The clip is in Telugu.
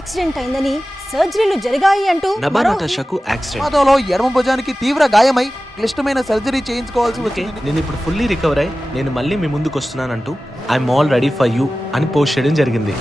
యాక్సిడెంట్ అయిందని, సర్జరీలు జరిగాయి అంటూ నభా నటాషాకు యాక్సిడెంట్. ప్రమాదంలో ఎడమ భుజానికి తీవ్ర గాయమై క్లిష్టమైన సర్జరీ చేయించుకోవాల్సి వచ్చింది. నేను ఇప్పుడు ఫుల్లీ రికవర్ అయ్యి నేను మళ్ళీ మీ ముందుకు వస్తున్నానంటూ I'm all ready for you అని పోస్ట్ చేయడం జరిగింది.